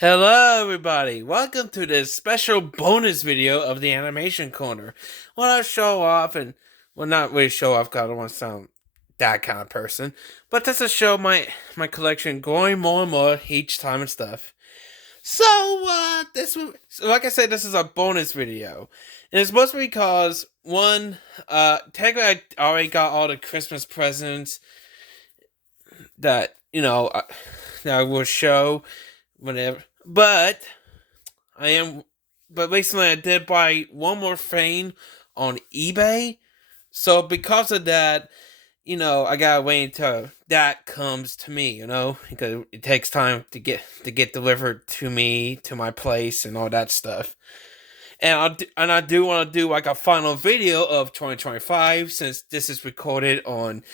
Hello, everybody. Welcome to this special bonus video of the Animation Corner. Well, I show off not really show off because I don't want to sound that kind of person, but just to show my collection growing more and more each time and stuff. Like I said, this is a bonus video, and it's mostly because one, technically I already got all the Christmas presents that that I will show whenever, but I am. But recently, I did buy one more frame on eBay. So because of that, I gotta wait until that comes to me. Because it takes time to get delivered to me to my place and all that stuff. And I do want to do like a final video of 2025 since this is recorded on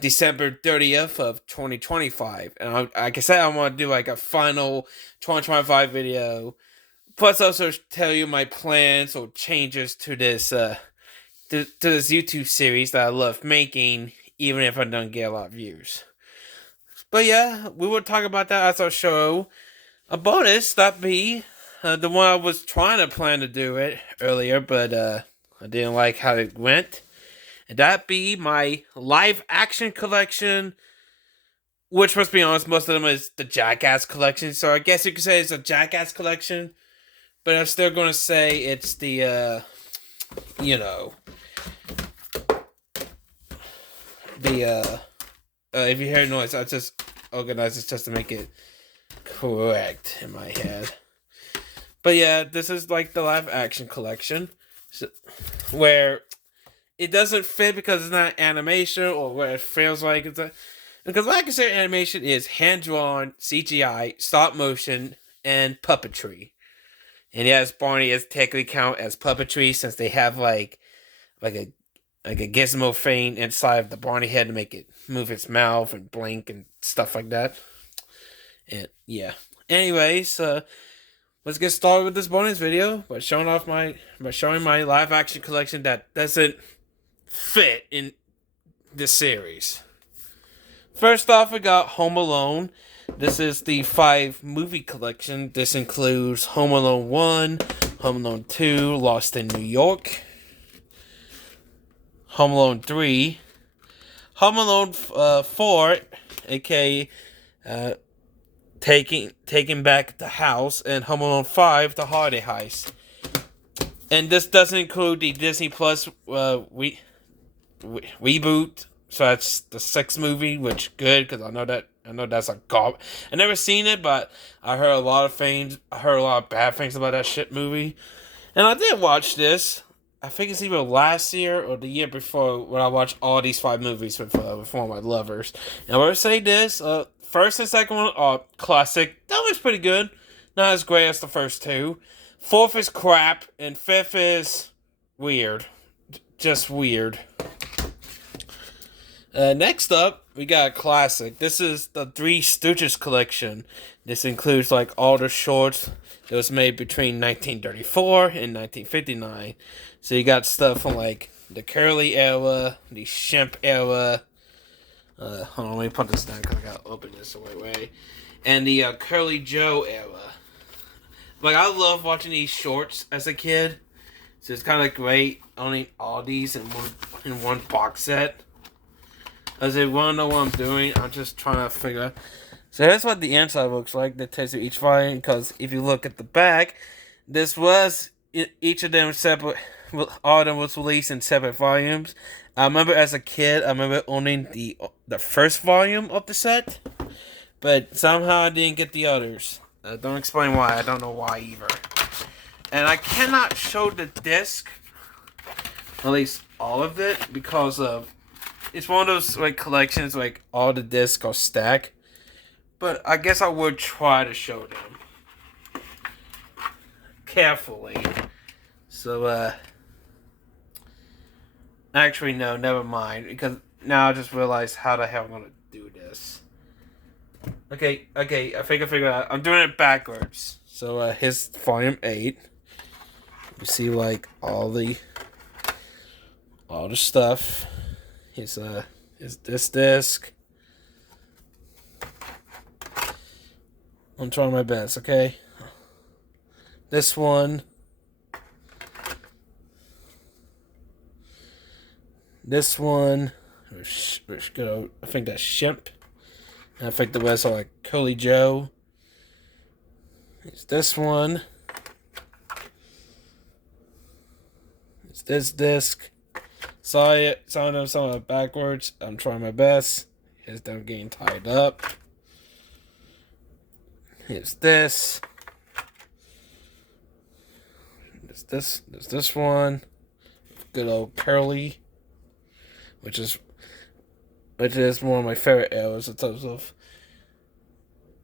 December 30th of 2025. And like I said, I want to do like a final 2025 video. Plus, also tell you my plans or changes to this YouTube series that I love making, even if I don't get a lot of views. But yeah, we will talk about that as our show. A bonus that be the one I was trying to plan to do it earlier, but I didn't like how it went. And that be my live action collection, which, let's be honest, most of them is the Jackass collection. So I guess you could say it's a Jackass collection, but I'm still going to say it's the, if you hear noise, I just organize it just to make it correct in my head. But yeah, this is like the live action collection, where it doesn't fit because it's not animation, or where it feels like it's a. Because what I consider animation is hand drawn, CGI, stop motion, and puppetry. And yes, Barney is technically count as puppetry since they have like a gizmo thing inside of the Barney head to make it move its mouth and blink and stuff like that. And yeah. Anyways, let's get started with this bonus video by showing my live action collection that doesn't fit in this series. First off, we got Home Alone. This is the 5 movie collection. This includes Home Alone 1, Home Alone 2, Lost in New York, Home Alone 3, Home Alone 4, aka Taking Back the House, and Home Alone 5, The Holiday Heist. And this doesn't include the Disney Plus reboot. So that's the 6th movie, which good because I know that's a garbage. I never seen it, but I heard a lot of things. I heard a lot of bad things about that shit movie, and I did watch this. I think it's either last year or the year before when I watched all these 5 movies with one of my lovers. And I would say this: first and second one are classic. That was pretty good. Not as great as the first 2. 4th is crap, and 5th is weird. Just weird. Next up, we got a classic. This is the Three Stooges collection. This includes like all the shorts that was made between 1934 and 1959. So you got stuff from like the Curly era, the Shemp era. Hold on, let me put this down because I gotta open this the right way. And the Curly Joe era. Like, I love watching these shorts as a kid. So it's kind of great owning all these in one box set. As they want to know what I'm doing, I'm just trying to figure out. So here's what the inside looks like. The taste of each volume. Because if you look at the back, each of them separate. All of them was released in separate volumes. I remember as a kid, I remember owning the first volume of the set, but somehow I didn't get the others. Don't explain why. I don't know why either. And I cannot show the disc, at least all of it, because of. It's one of those like collections like all the discs are stacked. But I guess I would try to show them carefully. So actually no, never mind. Because now I just realized how the hell I'm gonna do this. Okay, I think I figured out. I'm doing it backwards. So here's volume 8. You see like all the stuff. Is this disc. I'm trying my best, okay? This one. This one. Which go, I think that's Shemp. And I think the rest are like Curly Joe. It's this one. It's this disc. Sorry, some of them are backwards. I'm trying my best. Here's them getting tied up. Here's this. There's this one. Good old Curly. Which is one of my favorite eras in terms of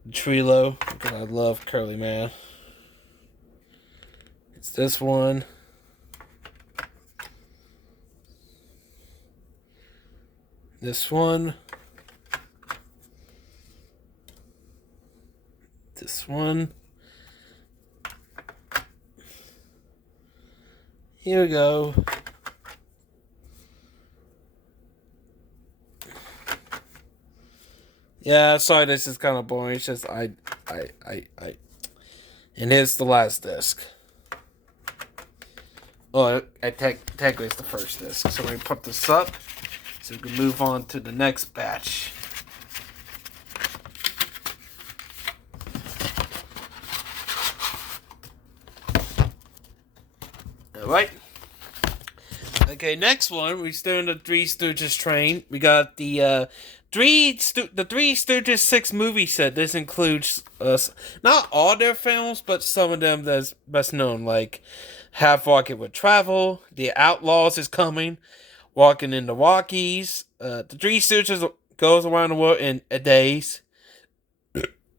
Trilo. Because I love Curly, man. It's this one. This one. This one. Here we go. Yeah, sorry, this is kind of boring. It's just I. And here's the last disc. Oh, technically it's the first disc. So let me put this up so we can move on to the next batch. Alright. Okay, next one. We're still in the Three Stooges train. We got the Three Stooges 6 movie set. This includes not all their films, but some of them that's best known, like Half Walking with Travel, The Outlaws is coming, Walking in the Walkies, the Three Stooges goes around the world in a days.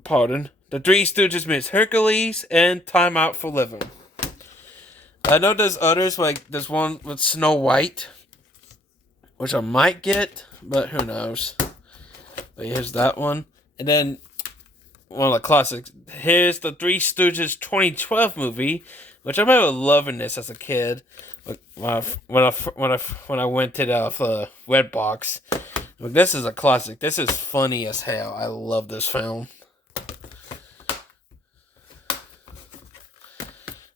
Pardon. The Three Stooges meets Hercules and Time Out for Living. I know there's others, like there's one with Snow White, which I might get, but who knows. But here's that one. And then one of the classics. Here's the Three Stooges 2012 movie, which I remember loving this as a kid. When I went to the Redbox. Look, this is a classic. This is funny as hell. I love this film.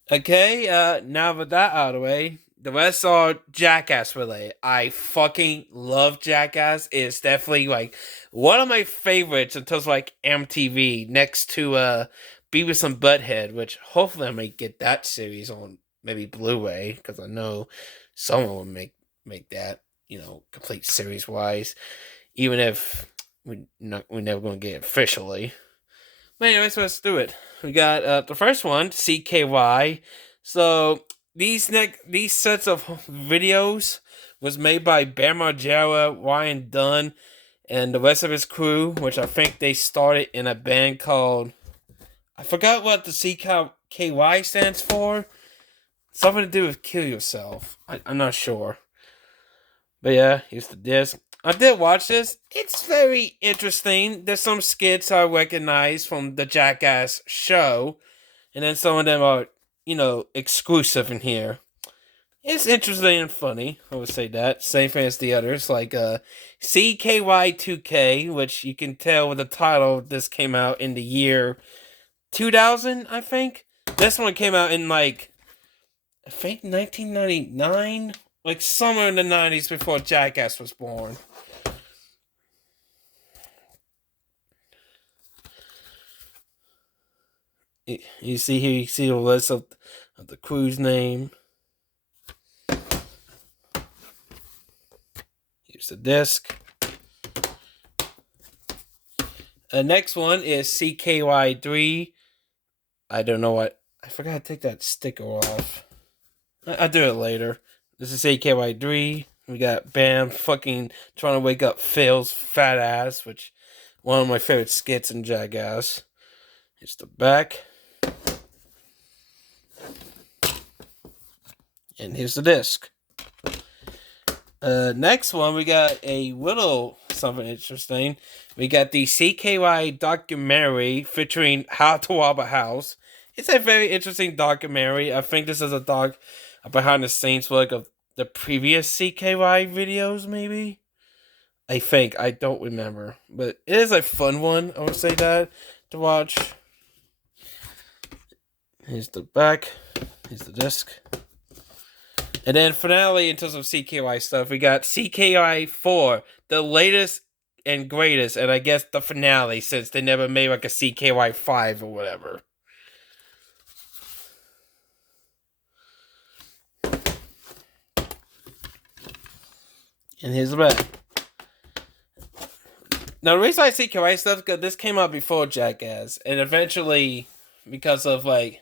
Okay, now with that out of the way, the rest are Jackass related. I fucking love Jackass. It's definitely like one of my favorites in terms of like MTV, next to Beavis and Butthead, which hopefully I may get that series on maybe Blu-ray, because I know someone will make that, complete series wise, even if we're never gonna get it officially. But anyways, let's do it. We got the first one, CKY. So these sets of videos was made by Bam Margera, Ryan Dunn, and the rest of his crew, which I think they started in a band called, I forgot what the CKY stands for. Something to do with Kill Yourself. I'm not sure. But yeah, here's the disc. I did watch this. It's very interesting. There's some skits I recognize from the Jackass show. And then some of them are, exclusive in here. It's interesting and funny. I would say that. Same thing as the others. Like CKY2K, which you can tell with the title, this came out in the year 2000, I think. This one came out in I think 1999. Like somewhere in the 90s before Jackass was born. You see here, you see the list of the crew's name. Here's the disc. Next one is CKY3. I don't know what. I forgot to take that sticker off. I'll do it later. This is CKY3. We got Bam fucking trying to wake up Phil's fat ass, which one of my favorite skits in Jackass. Here's the back. And here's the disc. Next one, we got a little something interesting. We got the CKY documentary featuring How to Rob a House. It's a very interesting documentary. I think this is a behind the scenes look of the previous CKY videos, maybe. I don't remember. But it is a fun one, I would say that, to watch. Here's the back. Here's the disc. And then finale, in terms of CKY stuff, we got CKY 4, the latest and greatest, and I guess the finale, since they never made like a CKY 5 or whatever. And here's the back. Now, the reason I see CKY stuff, because this came out before Jackass, and eventually, because of like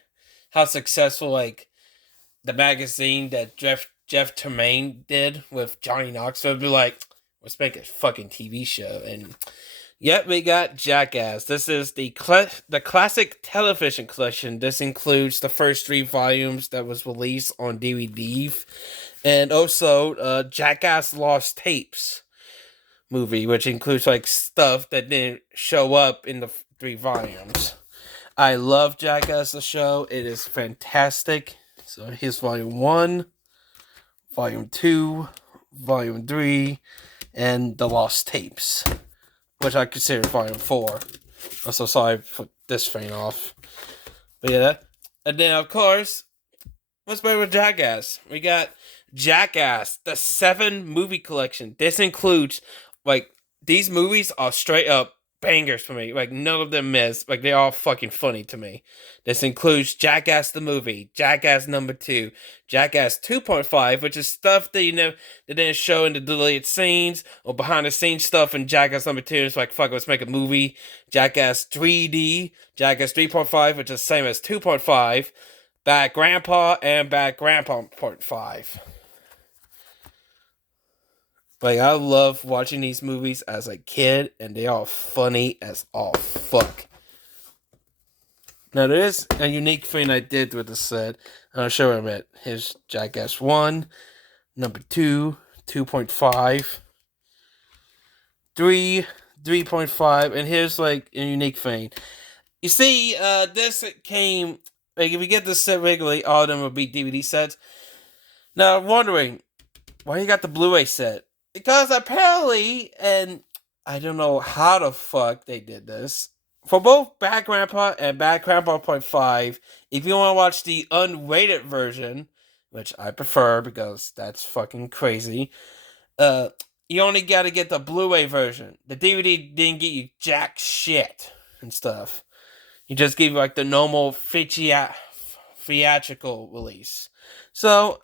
how successful like the magazine that Jeff Tremaine did with Johnny Knoxville, be like, let's make a fucking TV show. And yep, we got Jackass. This is the classic television collection. This includes the first 3 volumes that was released on DVD, and also Jackass Lost Tapes movie, which includes like stuff that didn't show up in the 3 volumes. I love Jackass the show. It is fantastic. So here's volume 1, volume 2, volume 3, and the Lost Tapes, which I consider volume 4. Also, sorry for this thing off. But yeah, and then of course, what's better with Jackass? We got Jackass, the 7 movie collection. This includes, like, these movies are straight up bangers for me. Like, none of them miss. Like, they're all fucking funny to me. This includes Jackass the movie, Jackass number 2, Jackass 2.5, which is stuff that they didn't show in the deleted scenes or behind the scenes stuff in Jackass number 2. It's like, fuck, let's make a movie. Jackass 3D, Jackass 3.5, which is the same as 2.5, Bad Grandpa, and Bad Grandpa Part 5. Like, I love watching these movies as a kid, and they are funny as all fuck. Now, there is a unique thing I did with the set, and I'll show you it. Here's Jackass 1, number 2, 2.5, 3, 3.5, and here's, like, a unique thing. You see, this came, like, if you get this set regularly, all of them will be DVD sets. Now, I'm wondering, why you got the Blu-ray set? Because apparently, and I don't know how the fuck they did this, for both Bad Grandpa and Bad Grandpa Part 5, if you want to watch the unrated version, which I prefer because that's fucking crazy, you only gotta get the Blu-ray version. The DVD didn't get you jack shit and stuff. You just give you like the normal theatrical release. So,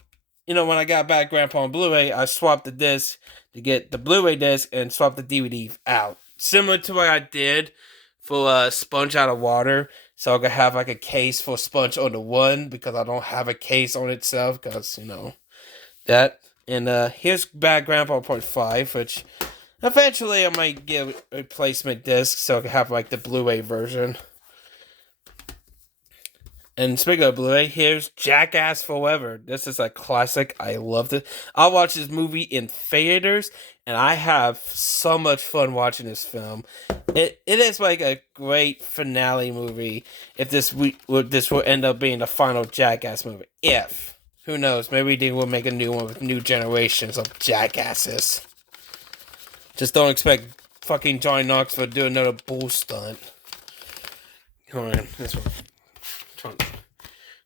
you know, when I got Bad Grandpa on Blu-ray, I swapped the disc to get the Blu-ray disc and swap the DVD out. Similar to what I did for Sponge Out of Water. So I could have like a case for Sponge on the 1 because I don't have a case on itself because, you know, that. And here's Bad Grandpa Part 5, which eventually I might get a replacement disc so I can have like the Blu-ray version. And speaking of Blu-ray, here's Jackass Forever. This is a classic. I loved it. I watched this movie in theaters, and I have so much fun watching this film. It is like a great finale movie. If this will end up being the final Jackass movie. If. Who knows? Maybe they will make a new one with new generations of Jackasses. Just don't expect fucking Johnny Knoxville to do another bull stunt. Hold on, this one.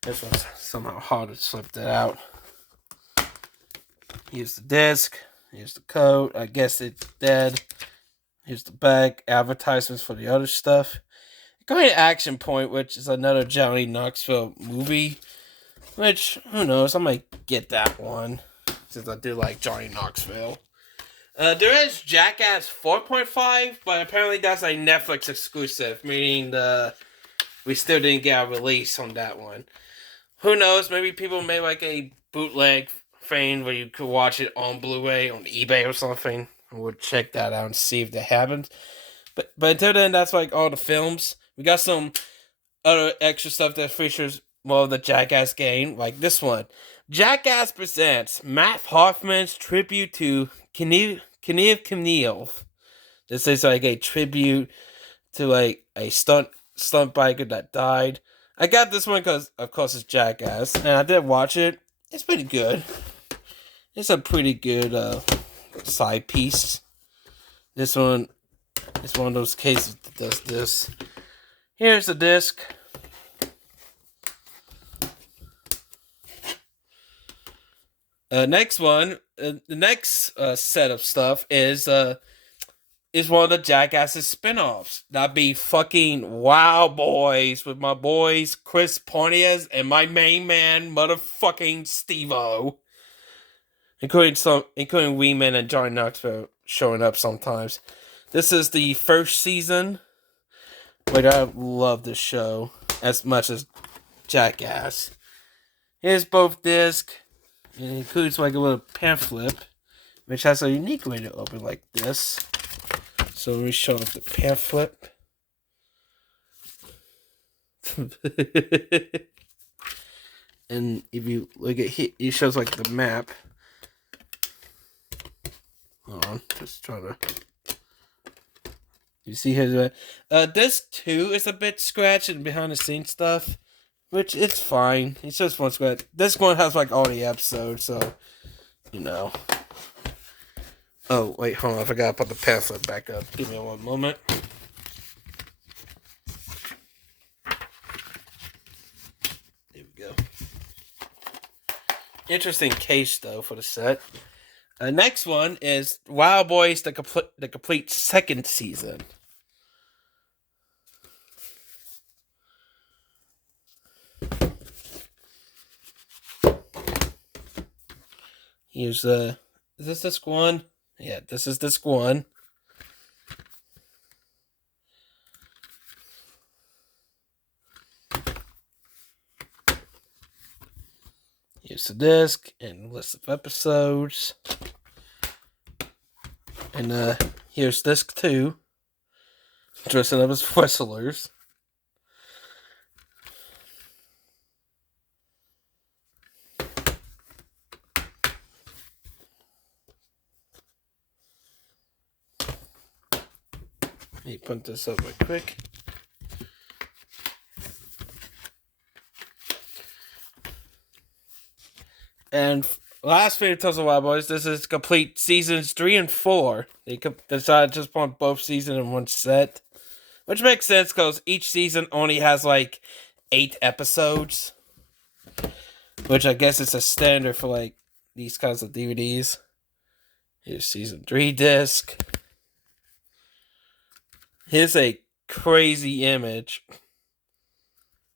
This one's somehow hard to slip that out. Here's the disc. Here's the coat. I guess it's dead. Here's the back. Advertisements for the other stuff. Going to Action Point, which is another Johnny Knoxville movie. Which, who knows, I might get that one. Since I do like Johnny Knoxville. There is Jackass 4.5, but apparently that's a Netflix exclusive. Meaning we still didn't get a release on that one. Who knows? Maybe people made like a bootleg thing where you could watch it on Blu-ray on eBay or something. We'll check that out and see if that happens. But until then, that's like all the films. We got some other extra stuff that features more of the Jackass game, like this one. Jackass presents Matt Hoffman's tribute to Kniev Kniev. This is like a tribute to like a stunt biker that died. I got this one because, of course, it's Jackass, and I did watch it. It's pretty good. It's a pretty good side piece. This one is one of those cases that does this. Here's the disc. Next one, the next set of stuff is one of the Jackasses spinoffs. That'd be fucking Wow Boys with my boys Chris Pontius and my main man, motherfucking Steve-O. Including Weeman and Johnny Knoxville showing up sometimes. This is the first season. Like, I love this show as much as Jackass. Here's both discs. It includes like a little pamphlet, which has a unique way to open like this. So let me show off the pamphlet. And if you look at here, it shows like the map. Hold on, just trying to. You see here, disc 2 is a bit scratched and behind the scenes stuff, which it's fine. It's just one scratch. Disc 1 has like all the episodes, so you know. Oh wait, hold on, I forgot to put the pamphlet back up. Give me one moment. There we go. Interesting case though for the set. Next one is Wild Boys, the complete second season. Here's is this disc 1? Yeah, this is disc 1. Here's the disc and list of episodes. And here's disc 2. Dressing up as wrestlers. Let me put this up real quick. And last Favorite Tales of Wild Boys, this is complete seasons 3 and 4. They decided to just put both seasons in one set. Which makes sense because each season only has like 8 episodes. Which I guess is a standard for like these kinds of DVDs. Here's season 3 disc. Here's a crazy image.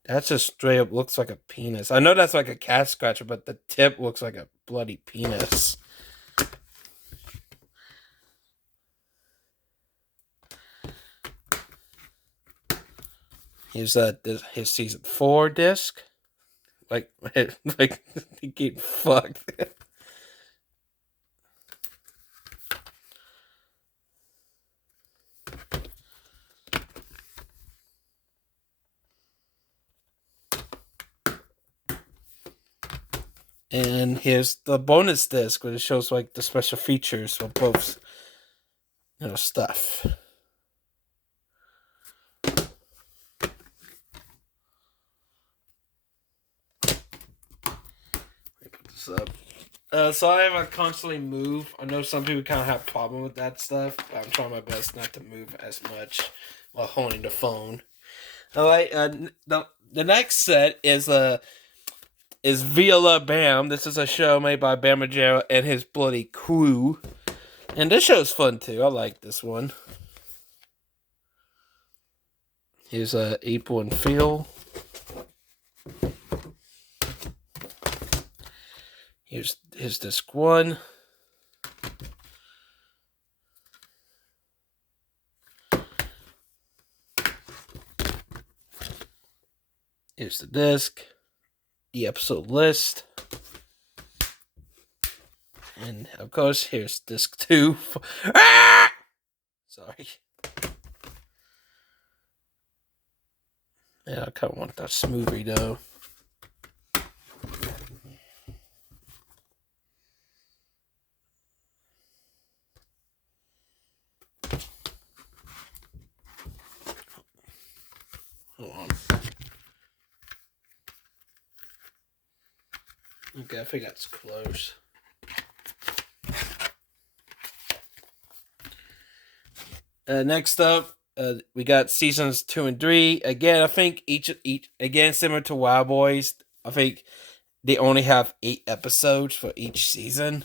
That just straight up looks like a penis. I know that's like a cat scratcher, but the tip looks like a bloody penis. Here's his season 4 disc. Like he get fucked. And here's the bonus disc, where it shows like the special features for both, stuff. Let me put this up. So I have a constantly move. I know some people kind of have a problem with that stuff, but I'm trying my best not to move as much while holding the phone. All right. The next set is Viola Bam. This is a show made by Bam Margera and his bloody crew. And this show's fun too. I like this one. Here's April and Phil. Here's disc 1. Here's the disc. The episode list. And of course, here's disc 2. Sorry. Yeah, I kind of want that smoothie though. Hold on. Okay, I think that's close. Next up, we got seasons 2 and 3. Again, I think each again similar to Wild Boys. I think they only have 8 episodes for each season.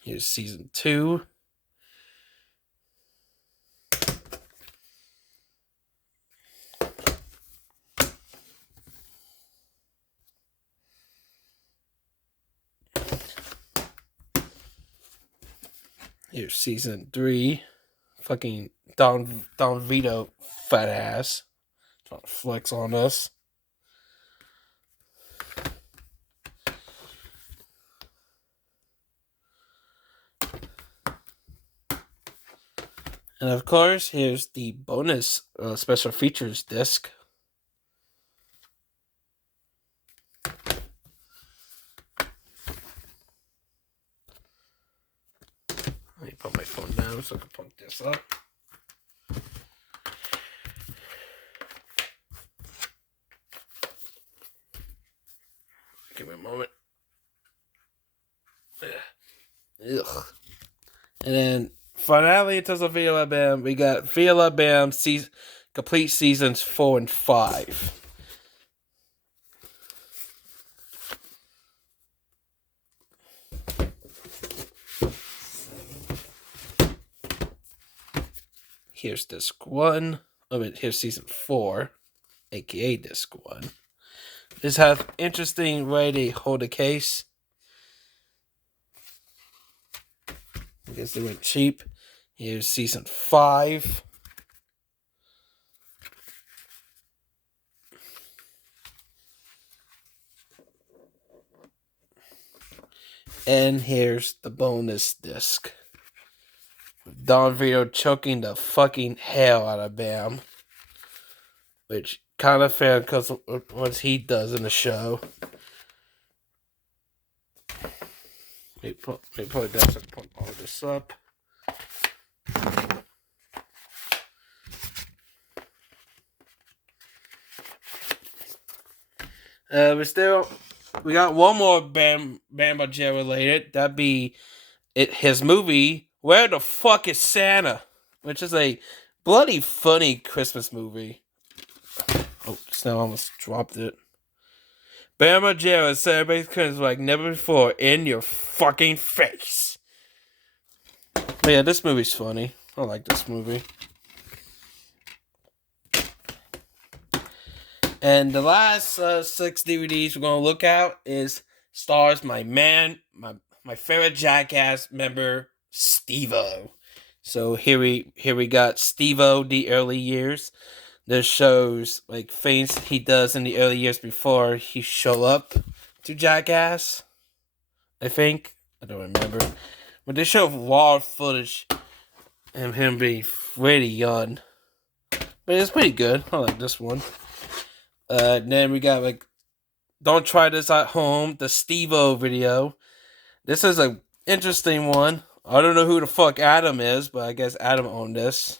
Here's season 2. Here's season 3. Fucking Don Vito fat ass trying to flex on us. And of course, here's the bonus special features disc. Let me put my phone down so I can pump this up. Give me a moment. Ugh. And then finally, in terms of Viva La Bam, we got Viva La Bam complete seasons 4 and 5. Here's disc 1. Oh, wait, here's season 4, aka disc 1. This has interesting way they hold the case. I guess they went cheap. Here's season 5. And here's the bonus disc. Don Vito choking the fucking hell out of Bam. Which kind of fair because of what he does in the show. Let me put it down so I can put all this up. We got one more Bam Margera related. That'd be his movie, Where the Fuck is Santa? Which is a bloody funny Christmas movie. Oh, Snell almost dropped it. Bam Margera celebrates Christmas like never before in your fucking face. But yeah, this movie's funny. I like this movie. And the last 6 DVDs we're gonna look at stars my favorite Jackass member, Steve-O. So here we got Steve-O, the early years. This shows like things he does in the early years before he show up to Jackass. I think. I don't remember. But they show raw footage of him being really young. But it's pretty good. I like this one. Then we got like Don't Try This at Home, the Steve-O video. This is an interesting one. I don't know who the fuck Adam is, but I guess Adam owned this.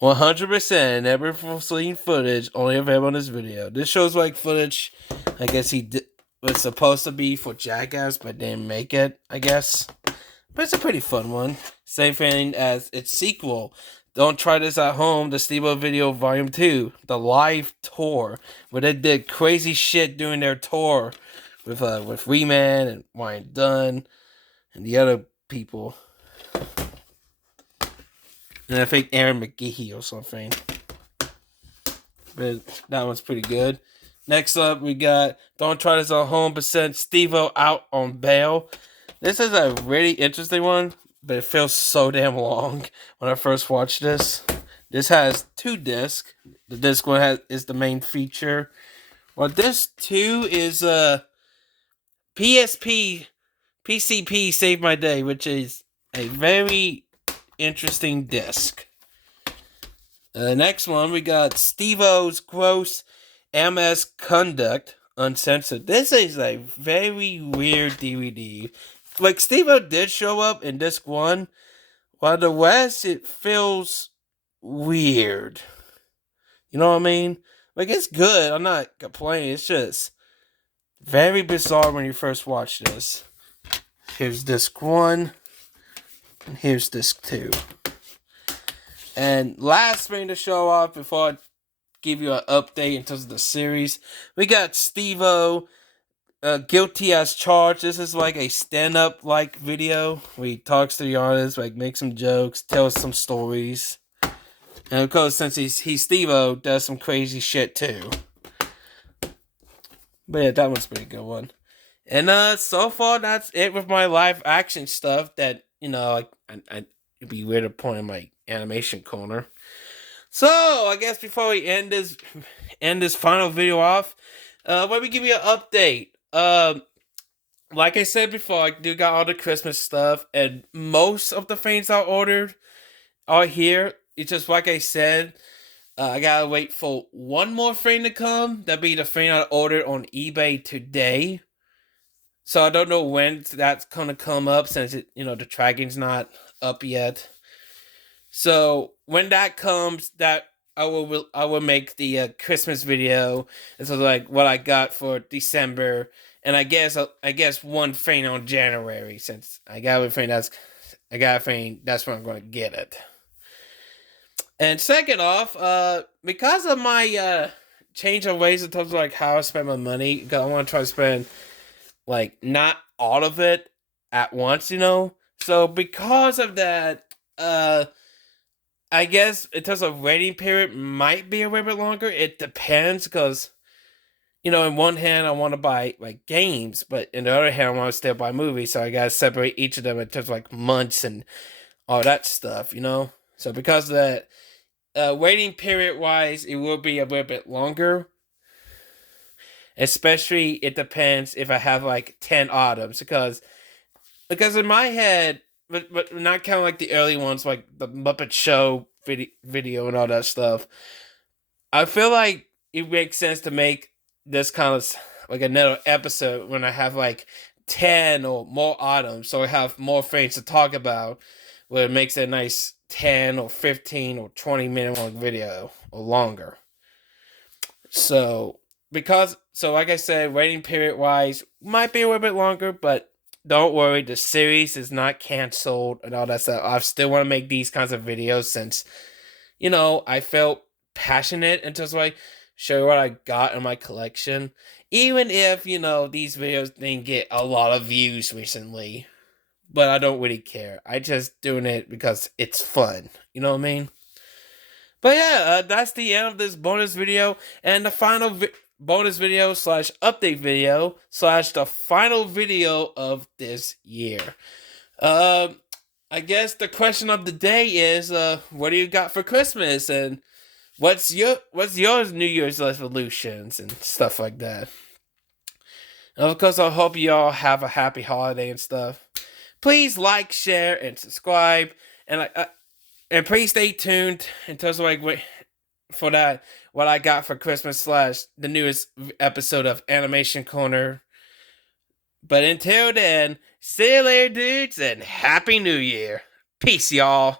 100% never seen footage, only available on this video. This shows like footage, I guess was supposed to be for Jackass, but didn't make it, I guess. But it's a pretty fun one. Same thing as its sequel, Don't Try This at Home, the Steve-O video volume 2, the live tour, where they did crazy shit during their tour with Reman and Ryan Dunn and the other people. And I think Aaron McGehee or something. But that one's pretty good. Next up, we got Don't Try This at Home, but send Steve-O out on bail. This is a really interesting one, but it feels so damn long when I first watched this. This has 2 discs. The disc one is the main feature. Well, disc 2 is PCP Saved My Day, which is a very interesting disc. Next one, we got Steve-O's Gross MS Conduct Uncensored. This is a very weird DVD. Like, Steve-O did show up in disc 1, while the rest, it feels weird. You know what I mean? Like, it's good. I'm not complaining. It's just very bizarre when you first watch this. Here's disc 1. And here's disc 2. And last thing to show off before I give you an update in terms of the series, we got Steve-O, Guilty as Charged. This is like a stand-up like video where he talks to the artist, like makes some jokes, tells some stories. And of course, since he's Steve-O, does some crazy shit too. But yeah, that one's a pretty good one. And so far that's it with my live action stuff. That it'd be weird to point in my animation corner. So I guess before we end this final video off, let me give you an update. Like I said before, I do got all the Christmas stuff, and most of the things I ordered are here. It's just like I said, I gotta wait for one more thing to come. That'd be the thing I ordered on eBay today. So I don't know when that's gonna come up, since the tracking's not up yet. So when that comes, that I will make the Christmas video. And so like what I got for December, and I guess one thing on January, since I got a thing that's where I'm gonna get it. And second off, because of my change of ways in terms of like how I spend my money, because I want to try to spend like not all of it at once, So because of that, I guess in terms of waiting period might be a little bit longer. It depends, because in one hand I want to buy like games, but in the other hand I want to still buy movies. So I gotta separate each of them in terms of like months and all that stuff, So because of that, waiting period wise, it will be a little bit longer. Especially it depends if I have like 10 items, because in my head, but not counting like the early ones, like the Muppet Show video and all that stuff, I feel like it makes sense to make this kind of like another episode when I have like 10 or more items, so I have more things to talk about, where it makes a nice 10 or 15 or 20-minute long video or longer. So like I said, waiting period wise might be a little bit longer, but don't worry, the series is not canceled and all that stuff. I still want to make these kinds of videos, since I felt passionate and just like show what I got in my collection, even if these videos didn't get a lot of views recently. But I don't really care. I just doing it because it's fun. You know what I mean? But yeah, that's the end of this bonus video, and the final bonus video / update video / the final video of this year. I guess the question of the day is, what do you got for Christmas, and what's your New Year's resolutions and stuff like that. And of course, I hope you all have a happy holiday and stuff. Please like, share, and subscribe, and please stay tuned in terms of for that what I got for Christmas / the newest episode of Animation Corner. But until then, see you later, dudes, and Happy New Year. Peace, y'all.